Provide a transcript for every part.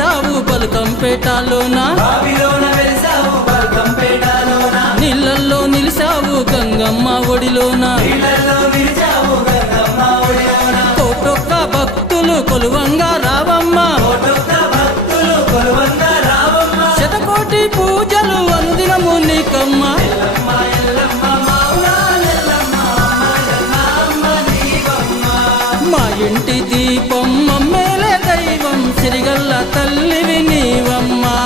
వెలిసావు బల్కంపేటలోన నీళ్ళల్లో నిలిసావు గంగమ్మ ఒడిలోన కోటొక్క భక్తులు కొలువంగా రావమ్మ శతకోటి పూజలు వందినము నీకమ్మ మా ఇంటి దీపం మమ్మేలే దైవం సిరిగల్ల తల్లివి నీవమ్మా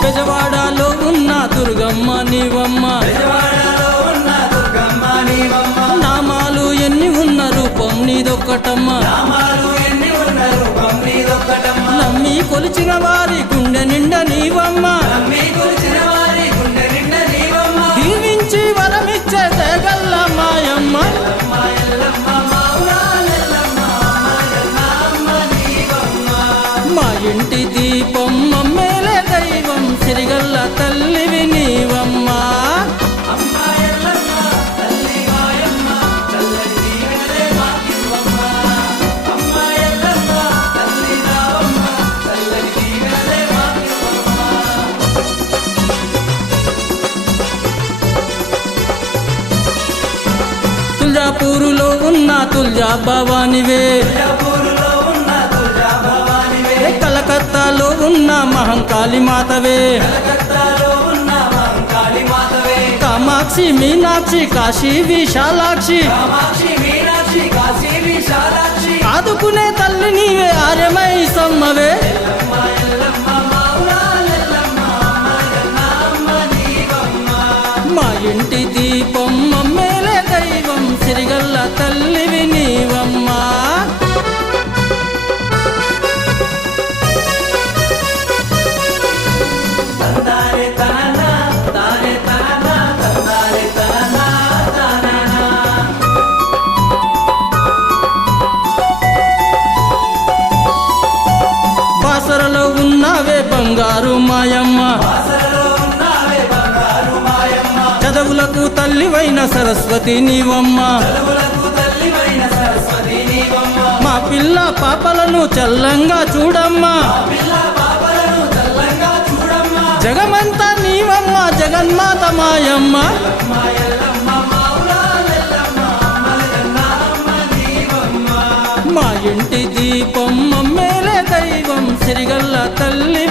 బెజవాడలో ఉన్న దుర్గమ్మ నీవమ్మ నామాలు ఎన్ని ఉన్న రూపం నీదొక్కటమ్మా నమ్మి కొలిచిన వారి గుండె నిండా నీవమ్మ దీవించి వరమిచ్చే తెగల్ల మాయమ్మ మా ఇంటి దీపం మమ్మేలే దైవం సిరిగల్ల తల్లివి నీవమ్మా తుల్జాపూరులో ఉన్న తుల్జా భవానివే కలకత్తాలో ఉన్న మహంకాళి మాతవే కామాక్షి మీనాక్షి కాశీ విశాలాక్షి ఆదుకునే తల్లి నీవే ఆర్యమై సమ్మవే మా ఇంటి దీపం మమ్మేలే దైవం సిరిగల్ల తల్లివి నీవమ్మా బాసరలో ఉన్నావే బంగారు మాయమ్మ చదువులకు తల్లివైన సరస్వతి నీవమ్మ మా పిల్ల పాపలను చల్లంగా చూడమ్మా జగమంతా నీవమ్మ జగన్మాత మాయమ్మ మా ఇంటి దీపం మమ్మేలే దైవం సిరిగల్ల తల్లి